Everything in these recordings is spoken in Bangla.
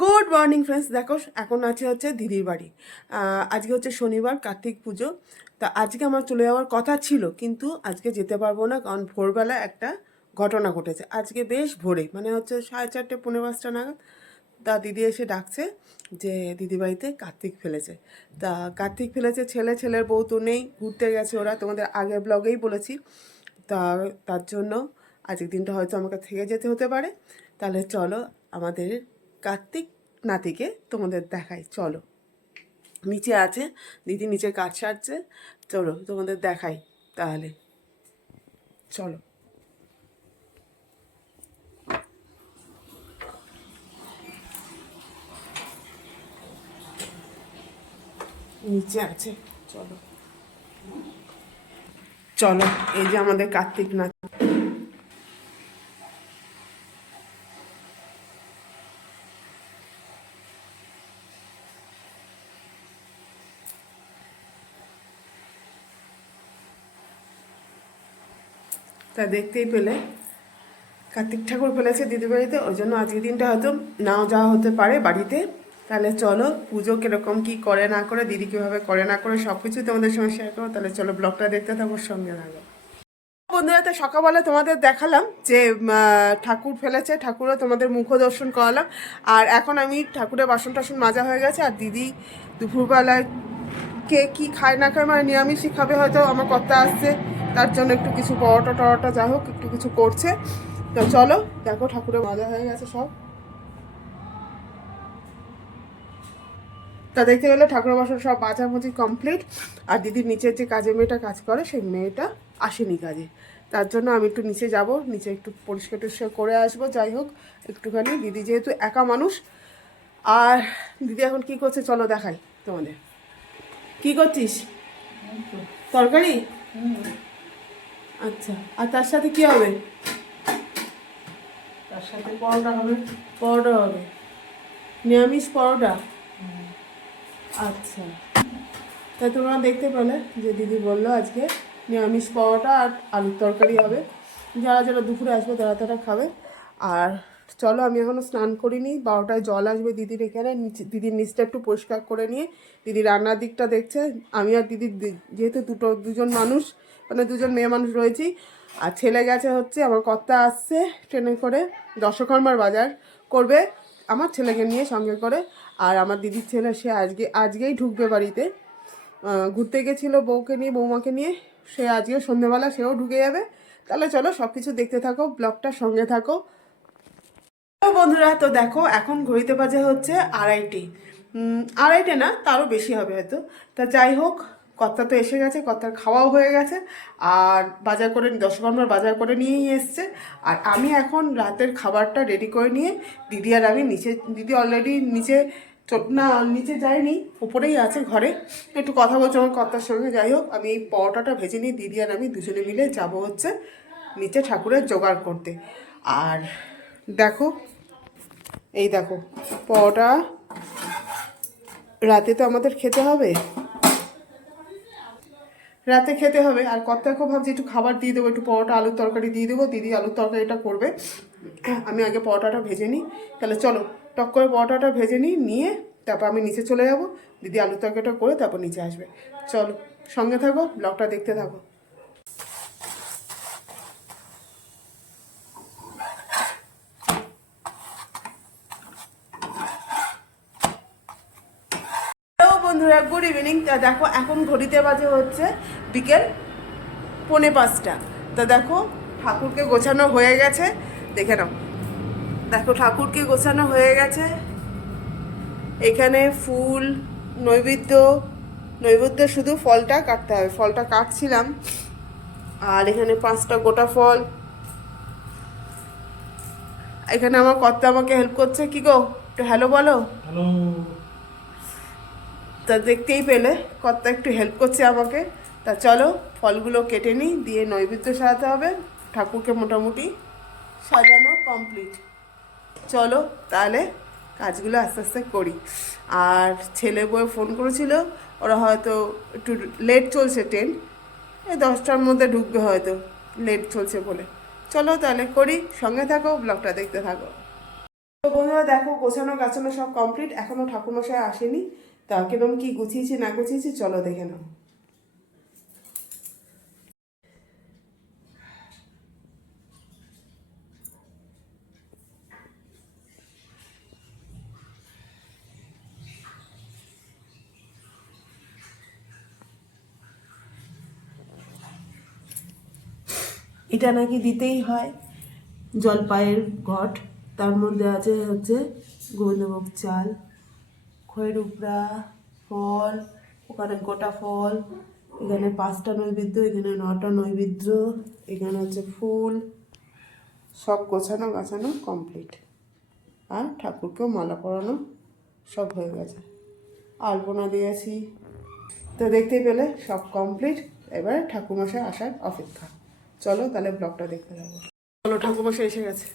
Good morning friends. দেখো এখন আছে হচ্ছে দিদির বাড়ি। আজকে হচ্ছে শনিবার, কার্তিক পুজো। তা আজকে আমার চলে যাওয়ার কথা ছিল, কিন্তু আজকে যেতে পারবো না, কারণ ভোরবেলা একটা ঘটনা ঘটেছে। আজকে বেশ ভোরে, মানে হচ্ছে 4:30 পৌনে 5টা নাগাদ তা দিদি এসে ডাকছে যে দিদি বাড়িতে কার্তিক ফেলেছে। তা কার্তিক ফেলেছে, ছেলের বউ তো নেই, ঘুরতে গেছে ওরা, তোমাদের আগের ব্লগেই বলেছি। তা তার জন্য আজকের দিনটা হয়তো আমাকে থেকে যেতে হতে পারে। তাহলে চলো আমাদের কার্তিক নাতিকে তোমাদের দেখাই। চলো, নিচে আছে দিদি, নিচে কাজ সারছে। চলো তোমাদের দেখাই তাহলে, চলো। নিচে আছে, চলো চলো। এই যে আমাদের কার্তিক নাতি। তা দেখতেই পেলে কার্তিক ঠাকুর ফেলেছে দিদিবাড়িতে, ওই জন্য আজকের দিনটা হয়তো নাও যাওয়া হতে পারে বাড়িতে। তাহলে চলো পুজো কীরকম কী করে না করে, দিদি কীভাবে করে না করে, সব কিছুই তোমাদের সঙ্গে শেয়ার করো। তাহলে চলো ব্লগটা দেখতে থাকো, সঙ্গে থাকো। বন্ধুরা, তো সকালবেলা তোমাদের দেখালাম যে ঠাকুর ফেলেছে, ঠাকুরও তোমাদের মুখ দর্শন করালাম। আর এখন আমি ঠাকুরের বাসন টাসন মাজা হয়ে গেছে, আর দিদি দুপুরবেলায় কে কি খায় না খায়, মানে নিরামিষই খাবে হয়তো, আমার কর্তা আসছে, তার জন্য একটু কিছু পরোটা টরোটা যাই হোক একটু কিছু করছে। তো চলো দেখো, ঠাকুরের মাজা হয়ে গেছে সব। তা দেখতে গেলে ঠাকুরের বাসন সব মাঝামাঝি কমপ্লিট। আর দিদির নিচের যে কাজের মেয়েটা কাজ করে, সেই মেয়েটা আসেনি কাজে, তার জন্য আমি একটু নিচে যাব, নিচে একটু পরিষ্কার টরিষ্কার করে আসবো। যাই হোক একটুখানি, দিদি যেহেতু একা মানুষ। আর দিদি এখন কি করছে চলো দেখাই তোমাদের। কি করছিস? তরকারি? আচ্ছা, আর তার সাথে কি হবে? তার সাথে পরোটা হবে। পরোটা হবে, নিরামিষ পরোটা। আচ্ছা, তাই তোমরা দেখতে পেলে যে দিদি বললো আজকে নিরামিষ পরোটা আর আলুর তরকারি হবে। যারা যারা দুপুরে আসবে তারা তারা খাবে। আর চলো, আমি এখনও স্নান করিনি, 12টায় জল আসবে দিদির এখানে। দিদির নিচটা একটু পরিষ্কার করে নিয়ে দিদি রান্নার দিকটা দেখছে। আমি আর দিদির যেহেতু দুজন মানুষ, মানে দুজন মেয়ে মানুষ রয়েছি। আর ছেলে গেছে হচ্ছে, আমার কর্তা আসছে ট্রেনে করে, দশকর্মার বাজার করবে আমার ছেলেকে নিয়ে সঙ্গে করে। আর আমার দিদির ছেলে সে আজকেই ঢুকবে বাড়িতে। ঘুরতে গেছিলো বউকে নিয়ে, বৌমাকে নিয়ে, সে আজকে সন্ধ্যেবেলা সেও ঢুকে যাবে। তাহলে চলো সব কিছু দেখতে থাকো, ব্লগটা সঙ্গে থাকো। বন্ধুরা, তো দেখো এখন ঘড়িতে বাজে হচ্ছে 2:30। 2:30 না, তারও বেশি হবে হয়তো। তা যাই হোক, কর্তা তো এসে গেছে, কর্তার খাওয়াও হয়ে গেছে। আর বাজার করে, দশকর্মার বাজার করে নিয়েই এসছে। আর আমি এখন রাতের খাবারটা রেডি করে নিয়ে দিদি আর আমি নিচে, দিদি অলরেডি নিচে, না নিচে যায়নি, উপরেই আছে ঘরে, একটু কথা বলছে আমার কর্তার সঙ্গে। যাই হোক, আমি এই পরোটাটা ভেজে নিই, দিদি আর আমি দুজনে মিলে যাব হচ্ছে নিচে ঠাকুরের জোগাড় করতে। আর দেখো, এই দেখো পরোটা রাতে তো আমাদের খেতে হবে, রাতে খেতে হবে। আর কর্তাকেও ভাবছি একটু খাবার দিয়ে দেবো, একটু পরোটা আলুর তরকারি দিয়ে দেবো, দিদি আলুর তরকারিটা করবে। আমি আগে পরোটাটা ভেজে নিই। তাহলে চলো টক করে পরোটাটা ভেজে নিই, নিয়ে তারপর আমি নিচে চলে যাব, দিদি আলুর তরকারিটা করে তারপর নিচে আসবে। চলো সঙ্গে থাকো, ব্লগটা দেখতে থাকো। বন্ধুরা, গুড ইভিনিং। তা দেখো এখন ঘড়িতে বাজে হচ্ছে বিকেল 4:45। তা দেখো ঠাকুরকে গোছানো হয়ে গেছে, দেখে নাও। দেখো ঠাকুরকে গোছানো হয়ে গেছে, এখানে ফুল, নৈবেদ্য, নৈবেদ্য শুধু ফলটা কাটতে হবে, ফলটা কাটছিলাম। আর এখানে 5টা গোটা ফল। এখানে আমার কর্তা আমাকে হেল্প করছে। কি গো, একটু হ্যালো বলো। হ্যালো। তা দেখতেই পেলে কর্তা একটু হেল্প করছে আমাকে। তা চলো ফলগুলো কেটে নিই, দিয়ে নৈবেদ্য সাজাতে হবে। ঠাকুরকে মোটামুটি সাজানো কমপ্লিট। চলো তাহলে কাজগুলো আস্তে আস্তে করি। আর ছেলে বউ ফোন করেছিল, ওরা হয়তো একটু লেট চলছে ট্রেন, এই 10টার মধ্যে ঢুকবে হয়তো, লেট চলছে বলে। চলো তাহলে করি, সঙ্গে থাকো, ব্লগটা দেখতে থাকো। তো বন্ধুরা দেখো গোছানো গাছানো সব কমপ্লিট, এখনো ঠাকুরমশাই আসেনি। তা কিরকম কি গুছিয়েছি না গুছিয়েছি চলো দেখে নাও। এটা নাকি দিতেই হয় জলপাইয়ের ঘট, তার মধ্যে আছে হচ্ছে গোবিন্দভোগ চাল, খয়ের উপরা, ফল, ওখানে গোটা ফল, এখানে 5টা নৈবেদ্য, এখানে 9টা নৈবেদ্য, এখানে হচ্ছে ফুল, সব গোছানো গাছানো কমপ্লিট। আর ঠাকুরকেও মালা পরানো সব হয়ে গেছে, আলপনা দিয়েছি। তো দেখতেই পেলে সব কমপ্লিট, এবার ঠাকুরমশাই আসার অপেক্ষা। চলো তাহলে ব্লগটা দেখতে যাবো। চলো ঠাকুরমশাই এসে গেছে।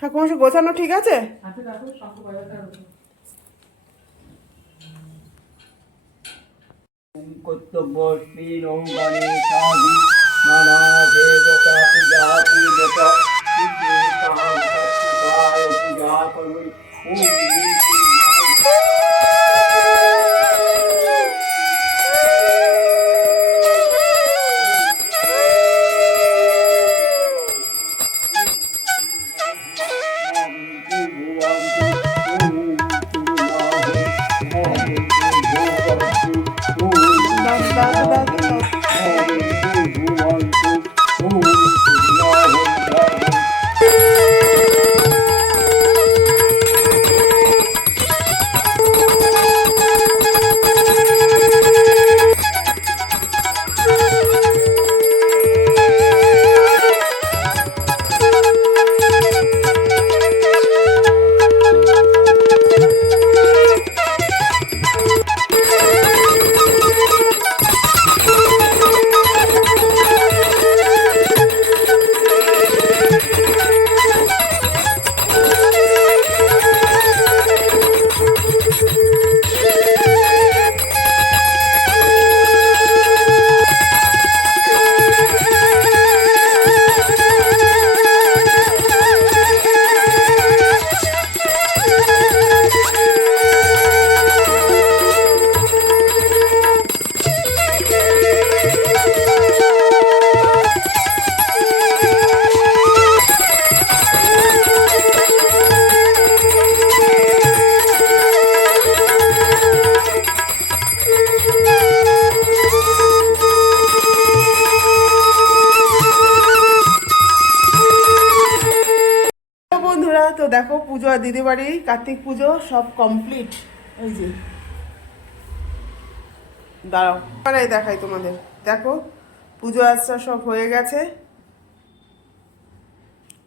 ঠাকুরমশাই গোছানো ঠিক আছে? কর্তব্য শ্রী রঙ্গনে সাধি নানা দেবতা পূজা পূজক পূজা করবি বন্ধুরা তো দেখো পুজো আর দিদি বাড়ি কার্তিক পুজো সব কমপ্লিট। এই যে দাঁড়াও মানে দেখাই তোমাদের, দেখো পুজো আচ্ছা সব হয়ে গেছে।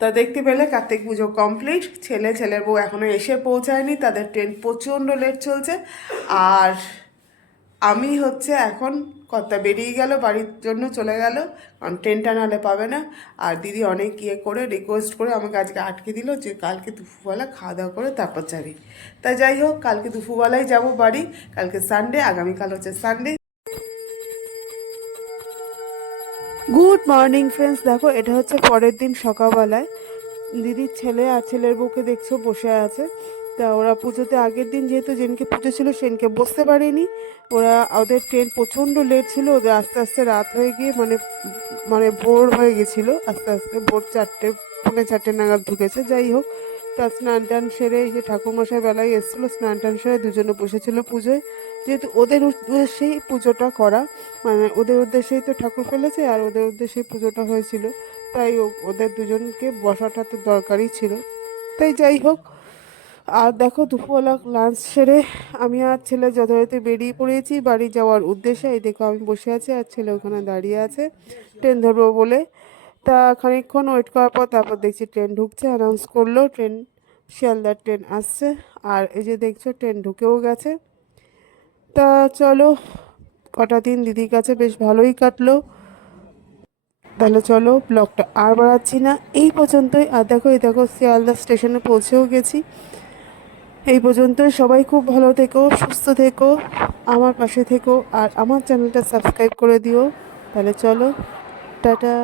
তা দেখতে পেলে কার্তিক পুজো কমপ্লিট। ছেলের বউ এখনো এসে পৌঁছায়নি, তাদের ট্রেন প্রচণ্ড লেট চলছে। আর আমি হচ্ছে এখন কর্তা বেরিয়ে গেল, বাড়ির জন্য চলে গেল, কারণ ট্রেনটা নাহলে পাবে না। আর দিদি অনেক ইয়ে করে রিকোয়েস্ট করে আমাকে আজকে আটকে দিল যে কালকে দুপুরবেলা খাওয়া দাওয়া করে তারপর যাবি। তাই যাই হোক কালকে দুপুরবেলায় যাব বাড়ি, কালকে সানডে, আগামীকাল হচ্ছে সানডে। গুড মর্নিং ফ্রেন্ডস, দেখো এটা হচ্ছে পরের দিন সকালবেলায়। দিদির ছেলে আর ছেলের বউকে দেখছো বসে আছে। তা ওরা পুজোতে আগের দিন যেহেতু যেদিনকে পুজো ছিল সেদিনকে বসতে পারেনি। ওদের ট্রেন প্রচণ্ড লেট ছিল, ওদের আস্তে আস্তে রাত হয়ে গিয়ে মানে মানে ভোর হয়ে গেছিলো, আস্তে আস্তে ভোর 4টে 4:45 নাগাদ ঢুকেছে। যাই হোক তা স্নান টান সেরে এই যে ঠাকুরমশাই বেলায় এসেছিলো, স্নান টান সেরে দুজনে বসেছিল পুজোয়। যেহেতু ওদের উদ্দেশ্যেই পুজোটা করা, মানে ওদের উদ্দেশ্যেই তো ঠাকুর ফেলেছে আর ওদের উদ্দেশ্যেই পুজোটা হয়েছিল, তাই ওদের দুজনকে বসাটা তো দরকারই ছিল। তাই যাই হোক, আর দেখো দুপুরবেলা লাঞ্চ সেরে আমি আর ছেলে যথারীতি বেরিয়ে পড়েছি বাড়ি যাওয়ার উদ্দেশ্যে। এই দেখো আমি বসে আছি আর ছেলে ওখানে দাঁড়িয়ে আছে ট্রেন ধরবো বলে। তা খানিকক্ষণ ওয়েট করার পর তারপর দেখছি ট্রেন ঢুকছে, অ্যানাউন্স করলো ট্রেন, শিয়ালদার ট্রেন আসছে। আর এই যে দেখছো ট্রেন ঢুকেও গেছে। তা চলো কটা দিন দিদির কাছে বেশ ভালোই কাটলো। তাহলে চলো ব্লগটা আর বাড়াচ্ছি না, এই পর্যন্তই। আর দেখো এই দেখো শিয়ালদা স্টেশনে পৌঁছেও গেছি। এই পর্যন্তই, সবাই খুব ভালো থেকো, সুস্থ থেকো, আমার পাশে থেকো, আর আমার চ্যানেলটা সাবস্ক্রাইব করে দিও। তাহলে চলো, টাটা।